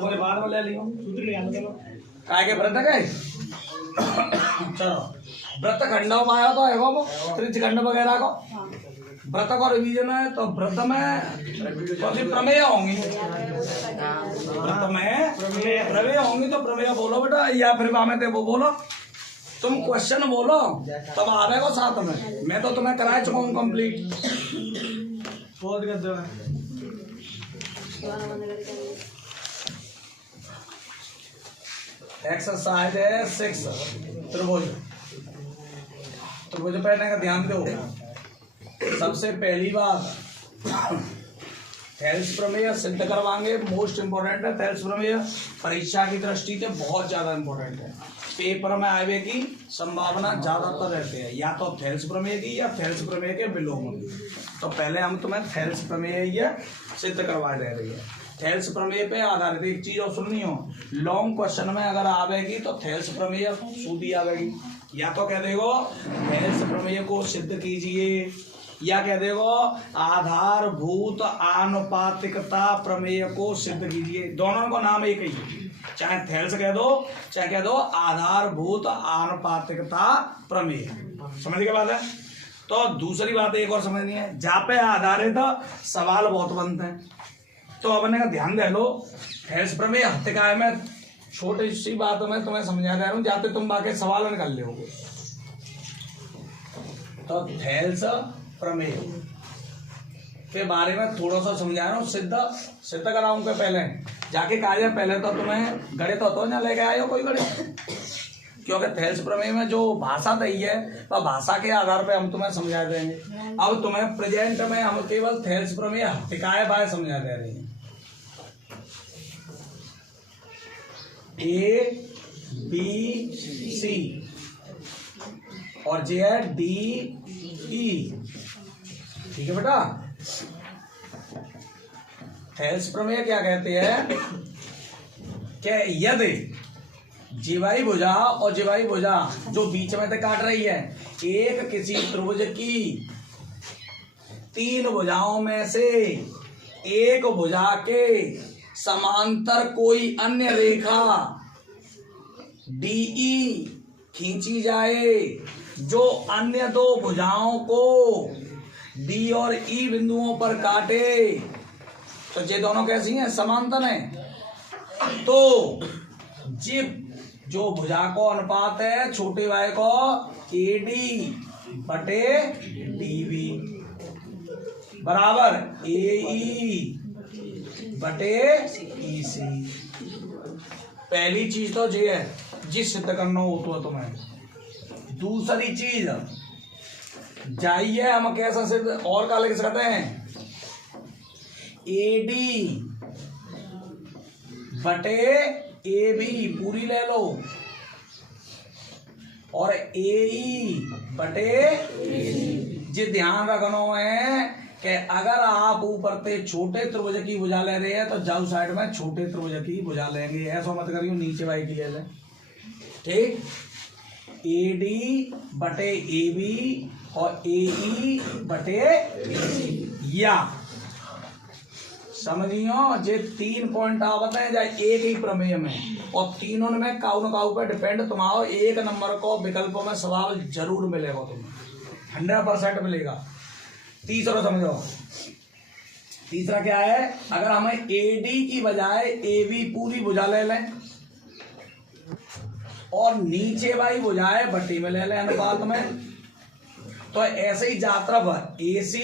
बोले बाद में ले लियो काय के व्रत गए चलो व्रत खंडों में आया तो है वो त्रिच खंड वगैरह को व्रत को रिवीजन है तो व्रत में तो अभी प्रमेय होंगी व्रत में प्रमेय होंगी तो प्रमेय बोलो बेटा या फिर वामे ते वो बोलो तुम क्वेश्चन बोलो तब आवेगा साथ में मैं तो तुम्हें करा चुका हूँ कंप्लीट बहुत कर दो एक्सरसाइज है 6 त्रिभुज त्रिभुज पढ़ने का ध्यान दो। सबसे पहली बात थेल्स प्रमेय सिद्ध करवाएंगे मोस्ट इंपोर्टेंट है थेल्स प्रमेय परीक्षा की दृष्टि से बहुत ज्यादा इंपोर्टेंट है पेपर में आवे की संभावना ज्यादातर रहती है या तो थेल्स प्रमेय की या थेल्स प्रमेय के विलोम की। तो पहले हम तुम्हें थेल्स प्रमेय सिद्ध करवा दे रही है थेल्स प्रमेय पे आधारित एक चीज और सुननी हो लॉन्ग क्वेश्चन में अगर आवेगी तो थेल्स प्रमेय सूदी आवेगी या तो कह देगो थेल्स प्रमेय को सिद्ध कीजिए या कह देगो आधारभूत आनुपातिकता प्रमेय को सिद्ध कीजिए दोनों को नाम एक ही चाहे थेल्स कह दो चाहे कह दो आधारभूत आनुपातिकता प्रमेय समझ के बात है। तो दूसरी बात एक और समझनी है जहाँ पे आधारित सवाल बहुत बनते हैं तो अपने का ध्यान दे लो थेल्स प्रमेय हत्याकाय में छोटी सी बात में तुम्हें समझा रहा हूँ जाते तुम बाकी सवाल निकाल लोगे। तो थेल्स प्रमेय के बारे में थोड़ा सा समझा रहा हूँ सिद्ध कराऊंगा पहले जाके कहा पहले तो तुम्हें गणित तो ना लेके आए हो कोई गणित क्योंकि थेल्स प्रमेय में जो भाषा दी है तो भाषा के आधार पे हम तुम्हें समझा देंगे। अब तुम्हें प्रेजेंट में हम केवल थेल्स प्रमेय हत्याकाय बाय समझा दे रहे हैं A B C और जे है D E ठीक है बेटा। थेल्स प्रमेय क्या कहते हैं कि यदि जीवाई भुजा और जीवाई भुजा जो बीच में से काट रही है एक किसी त्रिभुज की 3 भुजाओं में से एक भुजा के समांतर कोई अन्य रेखा DE खींची जाए जो अन्य 2 भुजाओं को D और E बिंदुओं पर काटे तो ये दोनों कैसी हैं समांतर हैं। तो जो भुजा को अनुपात है छोटे y को AD बटे DB बराबर AE बटे EC। पहली चीज तो ये है जिस सिद्ध करना हो तो तुम्हें। दूसरी चीज जाइए हम कैसा सिद्ध और का लिख सकते हैं AD बटे AB पूरी ले लो और AE बटे जी ध्यान रखना है कि अगर आप ऊपर से छोटे त्रिभुज की भुजा ले रहे हैं तो जाओ साइड में छोटे त्रिभुज की भुजा लेंगे ऐसा मत करियो नीचे वाई की ले ठीक। AD बटे AB और AE बटे AC या समझियो जे 3 पॉइंट आवत है जाए एक ही प्रमेय में और तीनों में काउ न काउ पे डिपेंड तुम्हारा एक नंबर को विकल्पों में सवाल जरूर मिलेगा तुम्हें 100% मिलेगा। तीसरा समझो तीसरा क्या है अगर हमें AD की बजाय AB पूरी भुजा ले लें और नीचे वाली भुजाएं बट्टी में ले लें अनुपात में तो ऐसे ही जात्रफ AC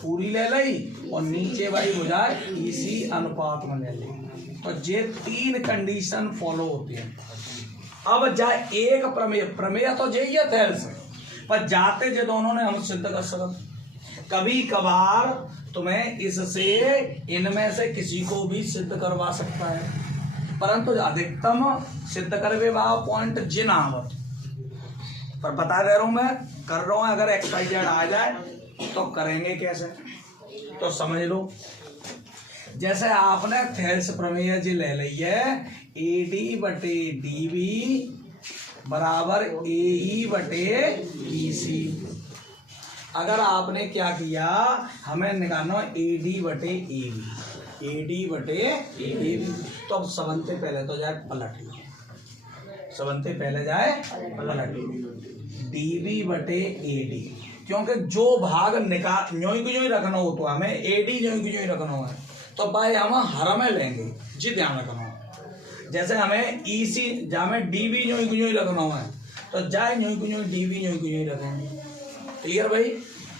पूरी ले ली और नीचे वाली भुजाएं EC अनुपात में ले ली तो ये 3 कंडीशन फॉलो होती है। अब जाए एक प्रमेय तो यही है थेल्स पर जाते जो दोनों ने हम सिद्ध कर सकते कभी कभार तुम्हें इससे इनमें से किसी को भी सिद्ध करवा सकता है परंतु अधिकतम सिद्ध करवे वाला पॉइंट जिन आवत पर बता दे रहा हूं मैं कर रहा हूं अगर XYZ आ जाए तो करेंगे कैसे तो समझ लो। जैसे आपने थेल्स प्रमेय जी ले ली है AD बटे DB बराबर AE बटे EC। अगर आपने क्या किया हमें निकालना AD बटे AB AD बटे AB तो अब सबनते पहले तो जाए पलट लो, सबनते पहले जाए पलट लो, डीबी बटे एडी, क्योंकि जो भाग निकाल न्योई को न्योई रखना हो तो हमें एडी न्योई को न्योई रखना है, तो भाई हम हर में लेंगे जी, ध्यान रखना है। जैसे हमें ईसी जामें डीबी न्योई को न्योई रखना है, तो जाए न्योई को न्योई डीबी न्योई को न्योई रखेंगे। क्लियर भाई?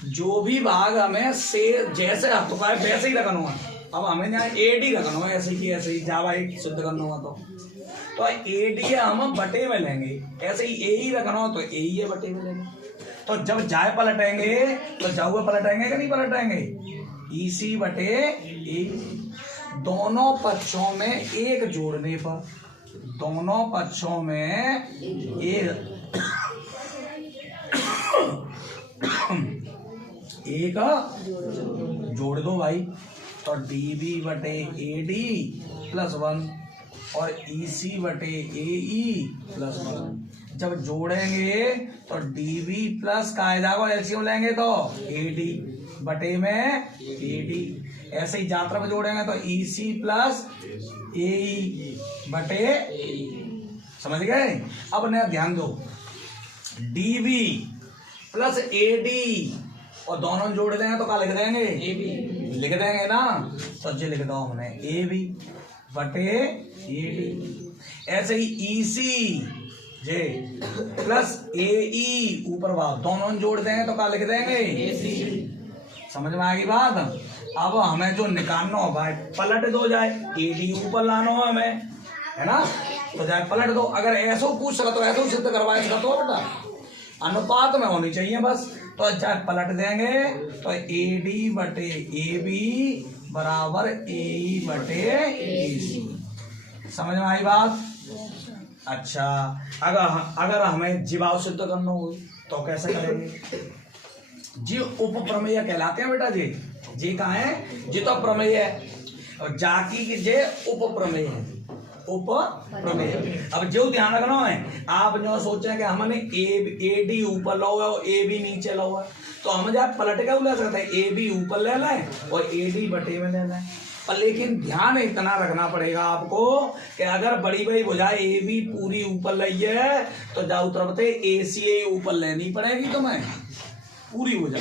जो भी भाग हमें से जैसे हथ पाए वैसे ही रखना है। अब हमें यहाँ एडी रखना है, ऐसे ही ऐसे ही जावा एक सिद्ध करना हुआ तो एडी हम बटे में लेंगे, ऐसे ही ए ही रखना हो तो ए ही है बटे में लेंगे। तो जब जाए पलटेंगे तो जाओ पलटेंगे कि नहीं पलटेंगे, ईसी बटे ए, दोनों पक्षों में एक जोड़ने पर, दोनों पक्षों में एक जोड़ दो भाई, तो डीबी बटे एडी प्लस 1 और ईसी बटे एई प्लस 1। जब जोड़ेंगे तो डीबी प्लस का आ जाएगा, एलसीएम लेंगे तो एडी बटे में एडी, ऐसे ही जात्रा में जोड़ेंगे तो ईसी प्लस एई बटे, समझ गए? अब नया ध्यान दो, डीबी प्लस एडी और दोनों जोड़ देंगे तो क्या लिख देंगे, एबी लिख देंगे ना, तो ये लिख दो हमने एबी बटे एडी। ऐसे ही ईसी जे प्लस एई ऊपर भाव दोनों जोड़ देंगे तो क्या लिख देंगे, एसी। समझ में आ गई बात? अब हमें जो निकालना हो भाई पलट दो, जाए एडी ऊपर लाना हो हमें, है ना, तो जाए पलट दो। अगर ऐसा पूछ सका तो ऐसा सिद्ध करवाए सका तो बेटा अनुपात में होनी चाहिए बस, तो जाए पलट देंगे तो एडी बटे एबी बराबर एई बटे एसी। समझ में आई बात? अच्छा, अगर हमें जीवाव सिद्ध करना हो तो कैसे करेंगे? जी उप प्रमेय कहलाते हैं बेटा, जी कहाँ है, जी तो प्रमेय है और जाकी की जे उप प्रमेय है, उप प्रमेय। अब जो ध्यान रखना है, आप जो सोचे कि हमने एडी ऊपर लो है और ए बी नीचे लो है, तो हम जब पलट के ले सकते हैं, ए बी ऊपर ले लें और एडी बटे में ले लें। पर लेकिन ध्यान इतना रखना पड़ेगा आपको कि अगर बड़ी बड़ी भुजा ए बी पूरी ऊपर लई है तो जाओ तरफ ए सी ऊपर लेनी पड़ेगी तुम्हें पूरी भुजा,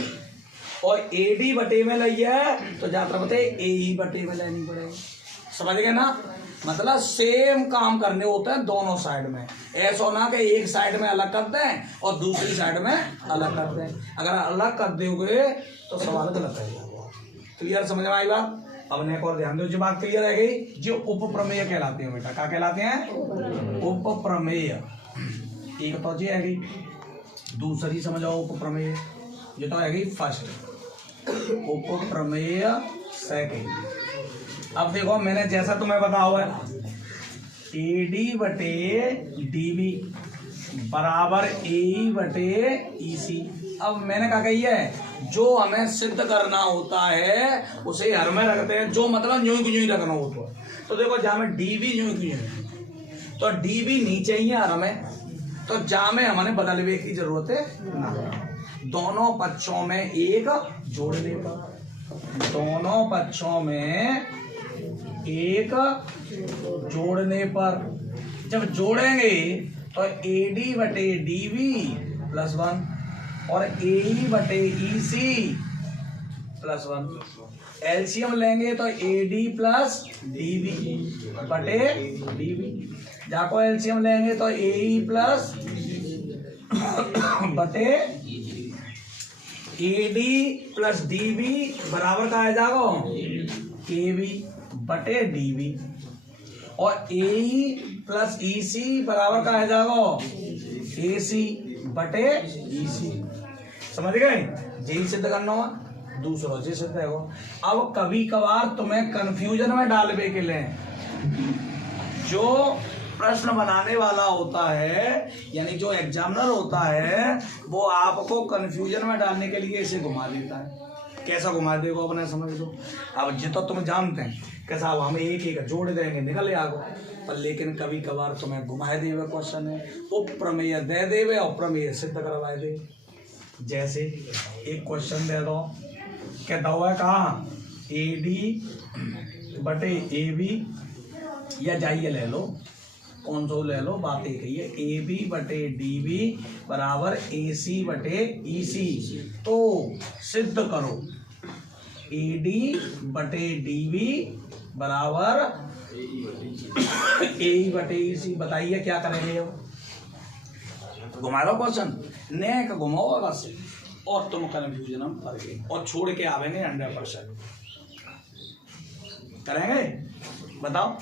और एडी बटे में लई है तो जा तरफ ए बटे में लेनी पड़ेगी। समझ गए ना? मतलब सेम काम करने होते हैं दोनों साइड में, ऐसा ना कि एक साइड में अलग कर दें और दूसरी साइड में अलग कर दें। अगर अलग कर दोगे तो सवाल गलत है। क्लियर? समझ में आई बात? अब ने एक और ध्यान दो, जो बात क्लियर है गई, जो उप प्रमेय कहलाते हैं बेटा, क्या कहलाते हैं? उप प्रमेय। एक तो जी है गई, दूसरी समझो उप प्रमेय, ये तो है गई फर्स्ट, उप प्रमेय सेकंड। अब देखो मैंने जैसा तुम्हें बताया हुआ है, एडी बटे डीबी बराबर ए बटे ईसी। अब मैंने कहा कही है, जो हमें सिद्ध करना होता है उसे हर में रखते हैं, जो मतलब न्यू की न्यू रखना होता है। तो देखो जहाँ में डीबी न्यू की न्यू, तो डीबी नीचे ही है हर में, तो जहाँ में हमें बदलने की जरूरत है ना, दोनों पक्षों में एक जोड़ने पर, दोनों पक्षों में एक जोड़ने पर जब जोड़ेंगे तो एडी बटे डीबी प्लस 1 और एई बटे ईसी प्लस 1। एलसीएम लेंगे तो एडी प्लस डीबी बटे डीबी, जाको एलसीएम लेंगे तो एई प्लस बटे एडी प्लस डीबी बराबर का आ जाएगा एबी बटे डीबी, और एई प्लस ईसी बराबर का आ जाएगा एसी बटे ईसी। समझ गए? यही सिद्ध करना हुआ, दूसरों से सिद्ध है वो। अब कभी कभार तुम्हें कंफ्यूजन में डालने के लिए जो प्रश्न बनाने वाला होता है, यानी जो एग्जामिनर होता है, वो आपको कंफ्यूजन में डालने के लिए इसे घुमा देता है। कैसा घुमा देगा अपने समझ लो। अब जितना तुम जानते हैं कि साहब हम एक एक जोड़ देंगे निकल आगो, पर लेकिन कभी कभार तुम्हें घुमाए देवे क्वेश्चन है, उप प्रमेय दे देवे और प्रमेय सिद्ध करवाए दे। जैसे एक क्वेश्चन दे दो, क्या दो है कहा, ए डी बटे ए बी या जाइए ले लो, कौन सा ले लो, बात एक ही है। ए बी बटे डी बी बराबर ए सी बटे ई सी। तो सिद्ध करो ए डी बटे डी बी बराबर ए बटे ई सी। बताइए क्या करेंगे? घुमा लो क्वेश्चन, नेक घुमाओ बस और तुम कन्फ्यूजन हम करके और छोड़ के आवेंगे 100%। करेंगे? बताओ।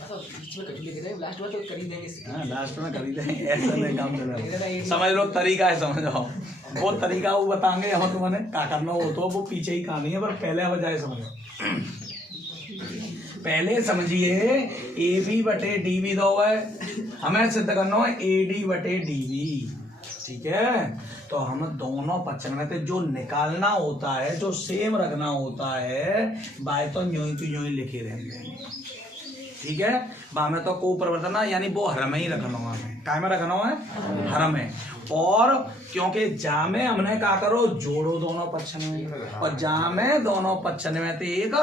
लास्ट में तो कर ही देंगे। हाँ, लास्ट में कर ही देंगे, ऐसा नहीं काम चलेगा। समझ लो तरीका है, समझो वो तरीका वो बताएंगे हम तुम्हें क्या करना हो, तो वो पीछे ही कहानी है, पर पहले अब जाए समझो। पहले समझिए ए बी बटे डी बी दो है, हमें सिद्ध करना है ए डी बटे डी बी। ठीक है, तो हम दोनों पक्ष में थे जो निकालना होता है, जो सेम रखना होता है, बाय तो यूं ही लिखे रहेंगे। ठीक है, बा में तो को परिवर्तन यानी वो हर में ही रखना है, काय में रखना है, हर में। और क्योंकि जा में हमने क्या करो, जोड़ो दोनों पक्ष में, और जा में दोनों पक्ष में थे एक,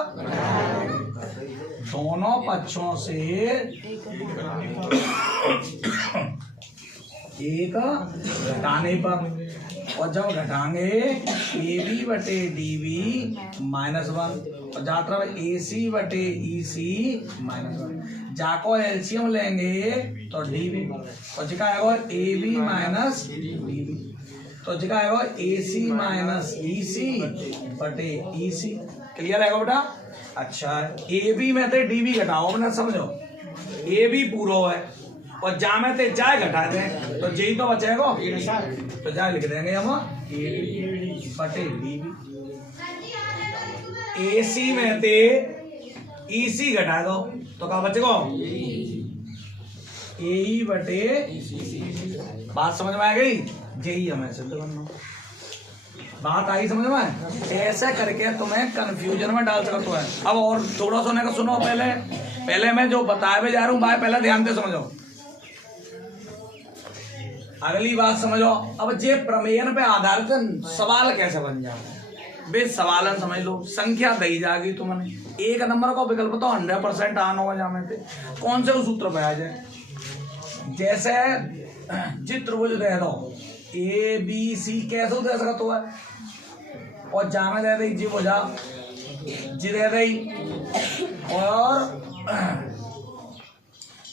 दोनों पक्षों से एक घटाने पर, और जब घटाएंगे ए बी बटे डी बी -1 और जाता है ए सी बटे ई सी -1। जाको एलसीएम लेंगे तो डी बी और जिका आएगा A B minus D B, तो जिका आएगा ए सी माइनस ई सी बटे ई सी। क्लियर है बेटा? अच्छा, ए बी में थे डी बी घटाओ, अपना समझो ए बी पूरा है और जा में थे जाए घटा दें तो जी तो बचेगा, तो जाए लिख देंगे हम ए बटे डी बी। ए सी में थे ई सी घटा दो तो क्या बचेगा, ए बटे। बात समझ में आ गई? यही हमें सिद्ध करना, बात आई समझ में? ऐसे करके तुम्हें कंफ्यूजन में डाल सकते है। अब और थोड़ा सुनने का सुनो, पहले मैं जो बताए जा रहा हूँ भाई पहले ध्यान से समझो, अगली बात समझो। अब जे प्रमेयन पे आधारित सवाल कैसे बन जाए, बे सवालन समझ लो, संख्या दी जाएगी तुमने, एक नंबर का विकल्प तो 100% आना हो जाने थे। कौन से सूत्र पे आ जाए, जैसे चित्रभुज दे दो ए बी सी, कैसे दे सकता तो है, और जामे दे दी जी भुजा जी दे दी, और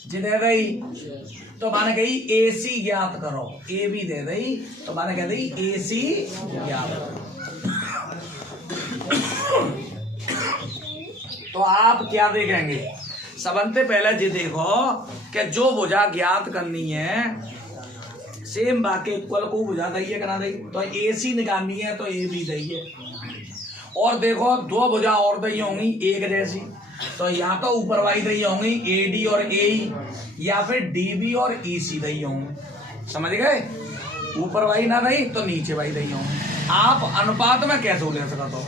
जी दे दी तो माने कही ए सी ज्ञात करो, ए बी दे दी तो माने कह दी ए सी ज्ञात करो। तो आप क्या देखेंगे, सबसे पहले जी देखो कि जो भुजा ज्ञात करनी है सेम बाकी इक्वल को भुजा दी है करा दी, तो ए सी निकालनी है तो ए बी दी है। और देखो दो भुजा और दी होंगी एक जैसी, तो या तो ऊपर वाली दी होंगी ए डी और ए ई, या फिर डी बी और ई सी दी होंगी। समझ गए? ऊपर वाली ना दी तो नीचे वाली दी होंगी। आप अनुपात में कैसे ले सकते हो,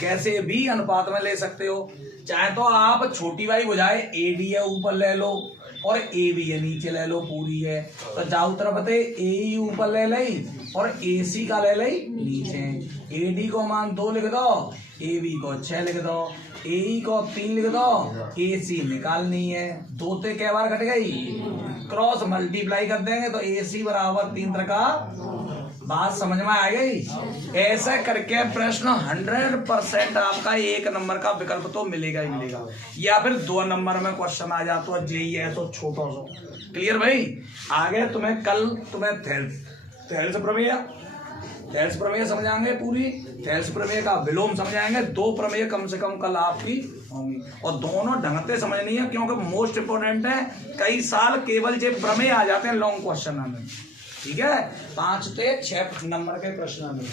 कैसे भी अनुपात में ले सकते हो। चाहे तो आप छोटी वाली बुझाए ए डी है ऊपर ले लो और ए बी है नीचे ले लो, पूरी है तो जाओ तरफ ए ऊपर ले ली और ए सी का ले ली नीचे। ए डी को मान 2 लिख दो, ए बी को 6 लिख दो, ए को 3 लिख दो, ए सी निकालनी है। 2 से कै बार घट गई, क्रॉस मल्टीप्लाई कर देंगे तो ए सी बराबर 3 का। बात समझ में आ गई? ऐसा करके प्रश्न 100% आपका 1 नंबर का विकल्प तो मिलेगा ही मिलेगा, या फिर 2 नंबर में क्वेश्चन आ जाता है जेई है तो छोटा सा। क्लियर भाई? आगे तुम्हें कल थेल्स प्रमेय समझाएंगे, पूरी थेल्स प्रमेय का विलोम समझाएंगे। 2 प्रमेय कम से कम कल आपकी होंगी और दोनों ढंग से समझनी है, क्योंकि मोस्ट इंपोर्टेंट है। कई साल केवल जो प्रमेय आ जाते हैं लॉन्ग क्वेश्चन में, ठीक है, 5 से 6 नंबर के प्रश्न में।